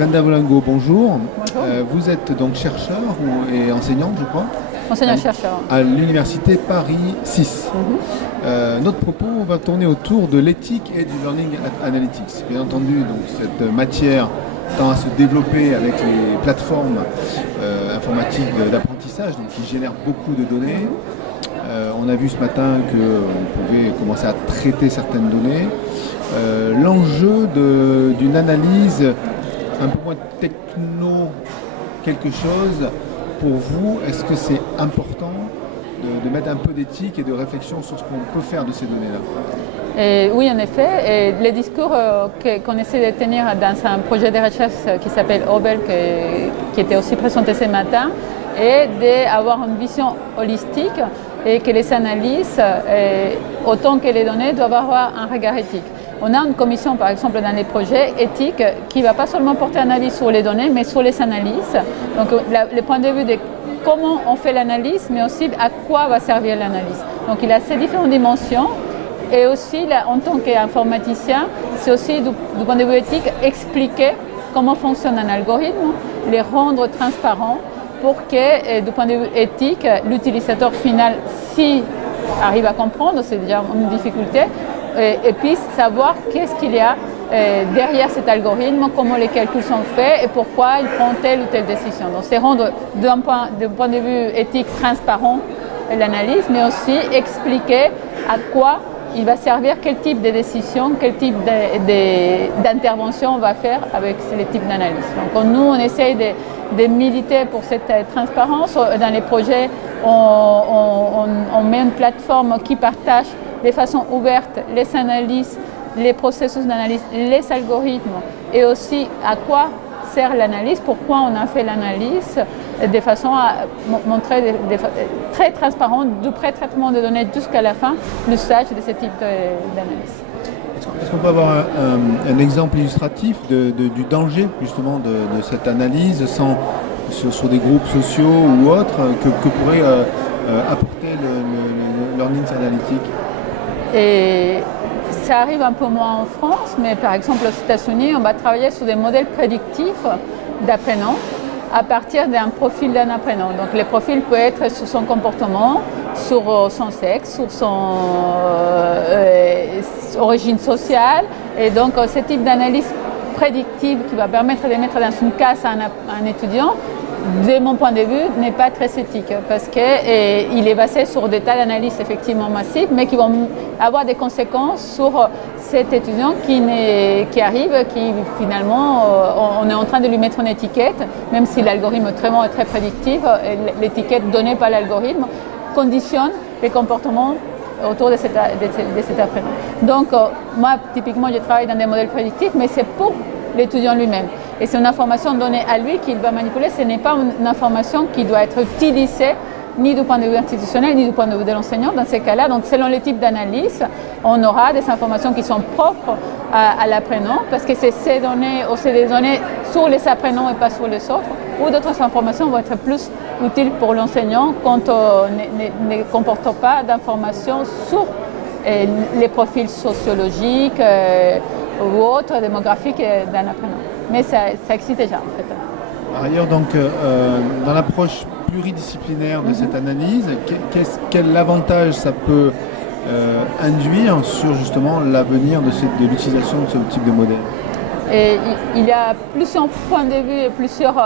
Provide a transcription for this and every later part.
Brenda Volango, bonjour. Bonjour. Vous êtes donc chercheur et enseignante, je crois, Enseignant-chercheur. à l'Université Paris 6. Notre propos va tourner autour de l'éthique et du learning analytics. Bien entendu, donc, cette matière tend à se développer avec les plateformes informatiques d'apprentissage donc, qui génèrent beaucoup de données. On a vu ce matin qu'on pouvait commencer à traiter certaines données. L'enjeu d'une analyse un peu moins techno quelque chose, pour vous, est-ce que c'est important de mettre un peu d'éthique et de réflexion sur ce qu'on peut faire de ces données-là? Oui, en effet. Et le discours qu'on essaie de tenir dans un projet de recherche qui s'appelle Obel, qui était aussi présenté ce matin, est d'avoir une vision holistique et que les analyses, autant que les données, doivent avoir un regard éthique. On a une commission, par exemple, dans les projets éthiques qui ne va pas seulement porter un avis sur les données, mais sur les analyses. Donc, le point de vue de comment on fait l'analyse, mais aussi à quoi va servir l'analyse. Donc, il a ces différentes dimensions. Et aussi, en tant qu'informaticien, c'est aussi, du point de vue éthique, expliquer comment fonctionne un algorithme, les rendre transparents pour que, du point de vue éthique, l'utilisateur final, s'il arrive à comprendre, c'est déjà une difficulté, et puisse savoir qu'est-ce qu'il y a derrière cet algorithme, comment les calculs sont faits et pourquoi il prend telle ou telle décision. Donc c'est rendre d'un point de vue éthique transparent l'analyse, mais aussi expliquer à quoi il va servir, quel type de décision, quel type d'intervention on va faire avec les types d'analyse. Donc nous, on essaye de militer pour cette transparence. Dans les projets, on met une plateforme qui partage de façon ouverte les analyses, les processus d'analyse, les algorithmes et aussi à quoi sert l'analyse, pourquoi on a fait l'analyse, de façon à montrer très transparent du pré-traitement de données jusqu'à la fin l'usage de ce type d'analyse. Est-ce qu'on peut avoir un exemple illustratif du danger justement de cette analyse sur des groupes sociaux ou autres que pourrait apporter le learning analytique? Et ça arrive un peu moins en France, mais par exemple aux États-Unis, on va travailler sur des modèles prédictifs d'apprenants à partir d'un profil d'un apprenant. Donc le profil peut être sur son comportement, sur son sexe, sur son origine sociale. Et donc ce type d'analyse prédictive qui va permettre de mettre dans une case un étudiant, de mon point de vue, n'est pas très éthique parce qu'il est basé sur des tas d'analyses effectivement massives, mais qui vont avoir des conséquences sur cet étudiant qui arrive, qui finalement, on est en train de lui mettre une étiquette, même si l'algorithme est très prédictif, l'étiquette donnée par l'algorithme conditionne les comportements autour de cet apprenant. Donc, moi, typiquement, je travaille dans des modèles prédictifs, mais c'est pour l'étudiant lui-même. Et c'est une information donnée à lui qu'il va manipuler. Ce n'est pas une information qui doit être utilisée ni du point de vue institutionnel, ni du point de vue de l'enseignant. Dans ces cas-là, donc selon les types d'analyse, on aura des informations qui sont propres à l'apprenant, parce que c'est ces données ou c'est des données sur les apprenants et pas sur les autres, ou d'autres informations vont être plus utiles pour l'enseignant quand on ne comporte pas d'informations sur les profils sociologiques ou autres démographiques d'un apprenant. Mais ça existe déjà en fait. Par ailleurs, donc, dans l'approche pluridisciplinaire de cette analyse, quel avantage ça peut induire sur justement l'avenir de l'utilisation de ce type de modèle? Et il y a plusieurs points de vue et plusieurs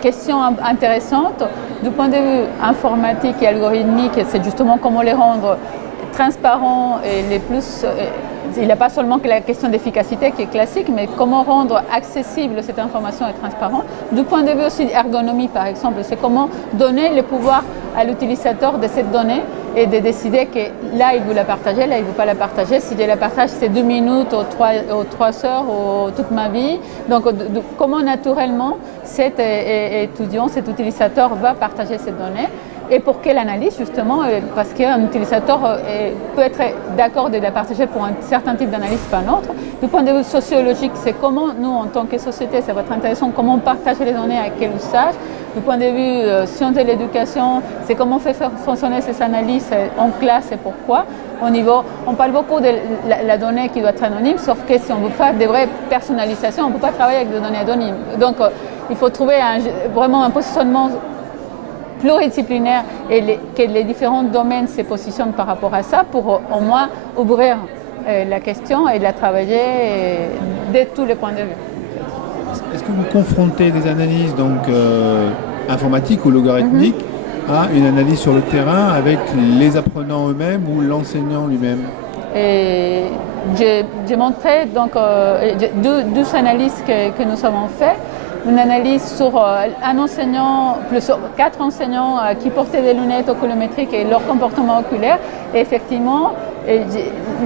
questions intéressantes. Du point de vue informatique et algorithmique, c'est justement comment les rendre transparents et les plus... il n'y a pas seulement que la question d'efficacité qui est classique, mais comment rendre accessible cette information et transparente. Du point de vue aussi d'ergonomie, par exemple, c'est comment donner le pouvoir à l'utilisateur de cette donnée et de décider que là, il veut la partager, là, il ne veut pas la partager. Si je la partage, c'est 2 minutes ou 3 heures ou toute ma vie. Donc, comment naturellement cet étudiant, cet utilisateur va partager cette donnée. Et pour quelle analyse justement? Parce qu'un utilisateur peut être d'accord de la partager pour un certain type d'analyse, pas un autre. Du point de vue sociologique, c'est comment nous, en tant que société, ça va être intéressant, comment on partage les données, à quel usage. Du point de vue sciences de l'éducation, c'est comment on fait faire fonctionner ces analyses en classe et pourquoi. Au niveau, on parle beaucoup de la donnée qui doit être anonyme, sauf que si on veut faire des vraies personnalisations, on ne peut pas travailler avec des données anonymes. Donc, il faut trouver vraiment un positionnement pluridisciplinaire et que les différents domaines se positionnent par rapport à ça pour au moins ouvrir la question et la travailler de tous les points de vue. Est-ce que vous confrontez des analyses informatiques ou logarithmiques à une analyse sur le terrain avec les apprenants eux-mêmes ou l'enseignant lui-même? Et j'ai montré donc, deux analyses que nous avons faites. Une analyse sur un enseignant, plus 4 enseignants qui portaient des lunettes oculométriques et leur comportement oculaire. Et effectivement,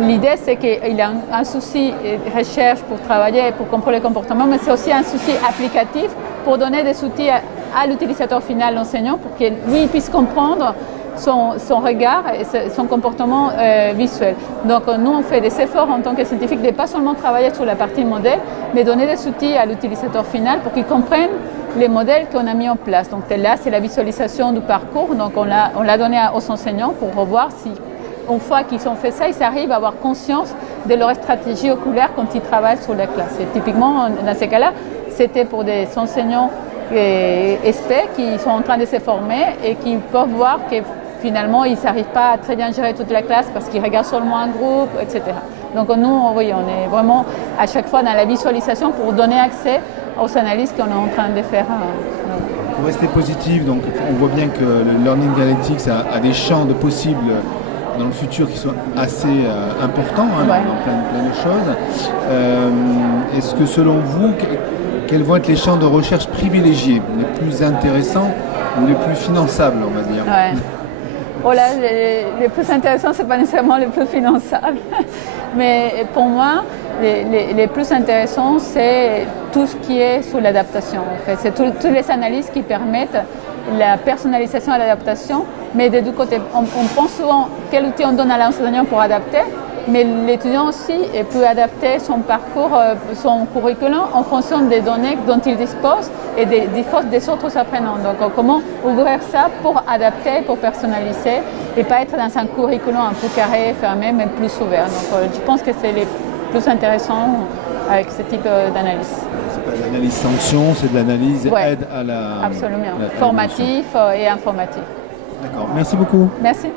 l'idée c'est qu'il a un souci de recherche pour travailler, pour comprendre le comportement, mais c'est aussi un souci applicatif pour donner des outils à l'utilisateur final, l'enseignant, pour que lui puisse comprendre son regard et son comportement visuel. Donc nous, on fait des efforts en tant que scientifiques de ne pas seulement travailler sur la partie modèle, mais donner des outils à l'utilisateur final pour qu'il comprenne les modèles qu'on a mis en place. Donc là, c'est la visualisation du parcours. Donc on l'a donné aux enseignants pour revoir si, une fois qu'ils ont fait ça, ils arrivent à avoir conscience de leur stratégie oculaire quand ils travaillent sur la classe. Et typiquement, dans ces cas-là, c'était pour des enseignants experts qui sont en train de se former et qui peuvent voir que finalement, ils n'arrivent pas à très bien gérer toute la classe parce qu'ils regardent seulement un groupe, etc. Donc nous, oui, on est vraiment à chaque fois dans la visualisation pour donner accès aux analyses qu'on est en train de faire. Pour rester positif, donc on voit bien que le Learning Analytics a des champs de possibles dans le futur qui sont assez importants, dans plein de choses. Est-ce que selon vous, quels vont être les champs de recherche privilégiés, les plus intéressants ou les plus finançables, on va dire? Voilà, les plus intéressants, ce n'est pas nécessairement les plus finançables. Mais pour moi, les plus intéressants, c'est tout ce qui est sur l'adaptation. En fait. C'est toutes les analyses qui permettent la personnalisation et l'adaptation. Mais des deux côtés, on pense souvent quel outil on donne à l'enseignant pour adapter, mais l'étudiant aussi peut adapter son parcours, son curriculum en fonction des données dont il dispose et des autres apprenants. Donc comment ouvrir ça pour adapter, pour personnaliser et pas être dans un curriculum un peu carré, fermé, mais plus ouvert. Donc je pense que c'est les plus intéressants avec ce type d'analyse. C'est pas de l'analyse sanction, c'est de l'analyse aide à la... Absolument, formatif et informatif. D'accord, merci beaucoup. Merci.